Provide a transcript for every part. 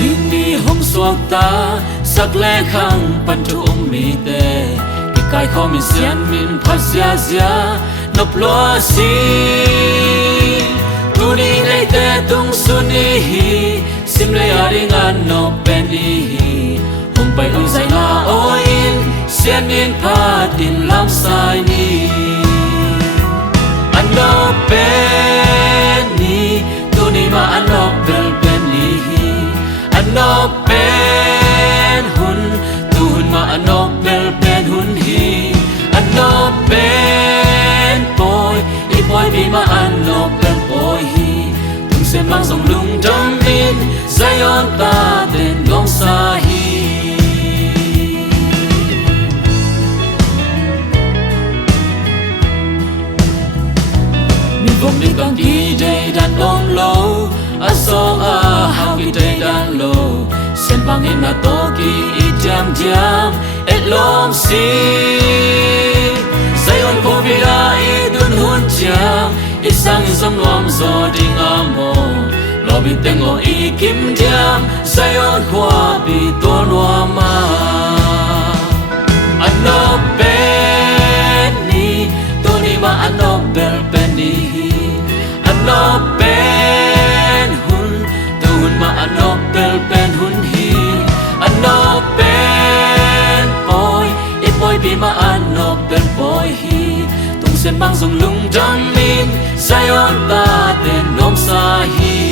Zini hong suak ta sak le khang pan chu mi te ki kai Khawmpi Sian min phat zia zia nop lo si tu ni nei te tung suni hi sim le aring an no pen hi hong pai ong zai la o in Sian min phat in lam sai ni an no pen ni tu ni ma an no bel pen ni an no pen hun tu hun ma an no bel pen hun hi an no pen poi i poi bi ma an no bel poi hi tung se mang dòng lung trong min Zion ta tên gom sa hi mi vom đi con đi đây đàn ôm lâu a so a how ki day dan low sen bang in na to ki I jam jam et lom si Zion ko bi la I dun hun jam I sang som Nuam zo ding amo lo bi teng o I kim jam Zion kwa bi to Nuam ma ano pen ni to ni ma ano bel pen ni ano pen ano bel pen hun hi ano pen poi I poi bi ma ano bel poi hi tung sen bang dòng lung trong min Zion ta tên gom sa hi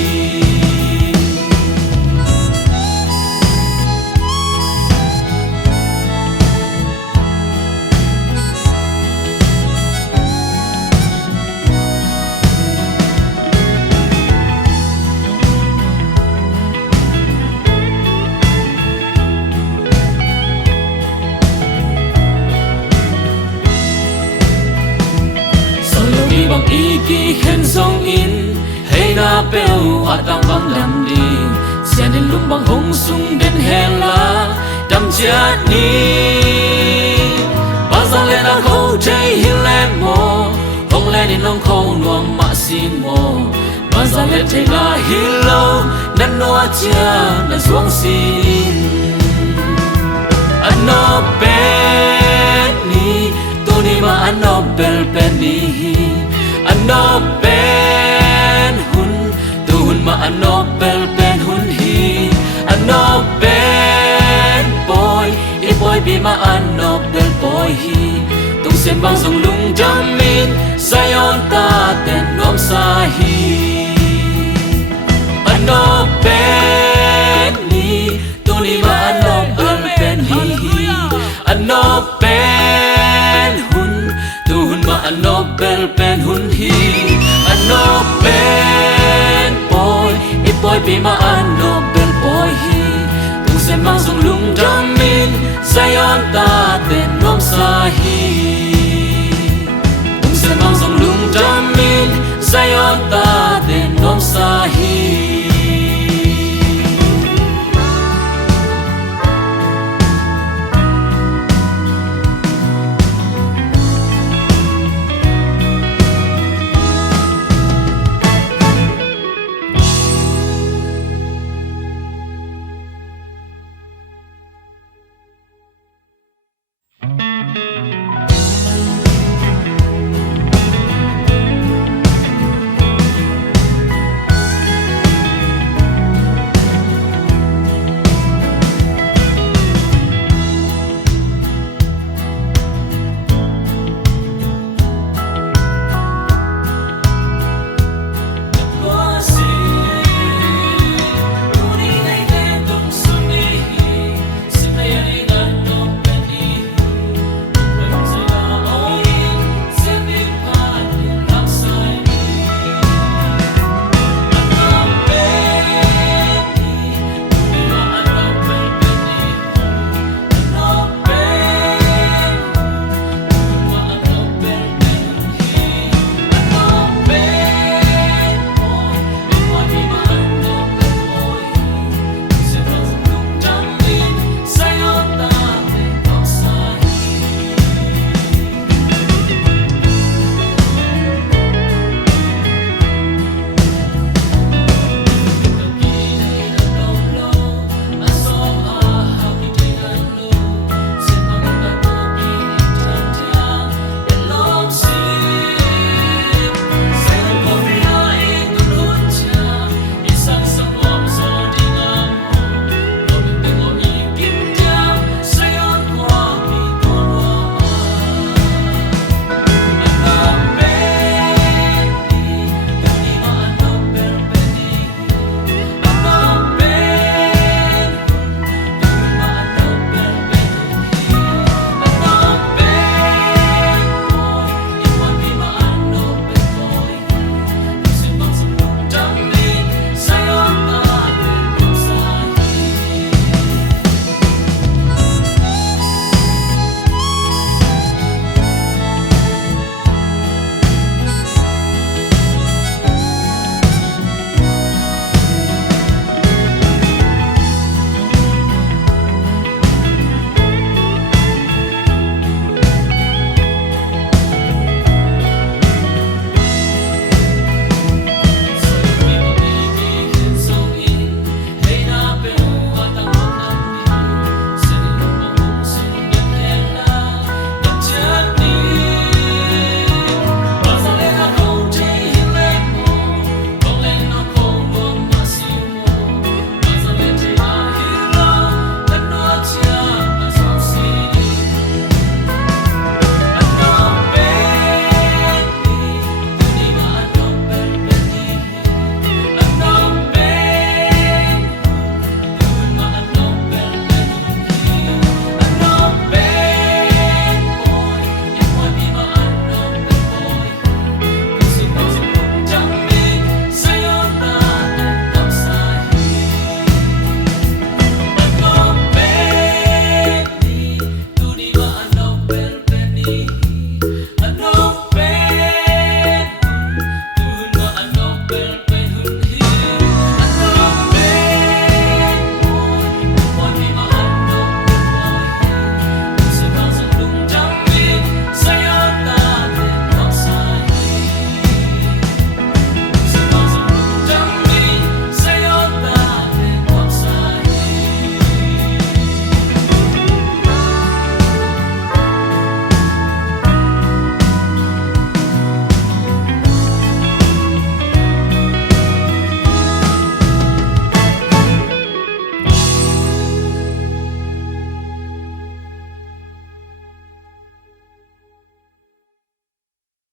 bằng ý kỳ khen dòng in hay na bèo hoa tam băng làm đi xe đến lung băng hồng sung đến hèn lá đâm chết đi bao giờ lên đang khâu cháy hin lên mồ hồng lên đến nông khâu Nuam mạ xin mồ bao giờ lên cháy là hin lâu nên nó chia là xuống xin anh nó bên ni tôi đi mà anh nó bel bên ni ano pen hun tu hun ma ano bel pen hun hi ano pen poi I poi bi ma ano bel poi hi tung sen bang dòng lung trong min Zion ta tên Nuam sa hi ano pen ni tu ni ma ano bel pen hi ano pen hun tu hun ma ano bel pen hun hi ano pen poi I poi bi ma ano bel poi hi tung sen mang dòng lung trong min Zion ta tên Nuam sa hi tung sen mang dòng lung trong min Zion ta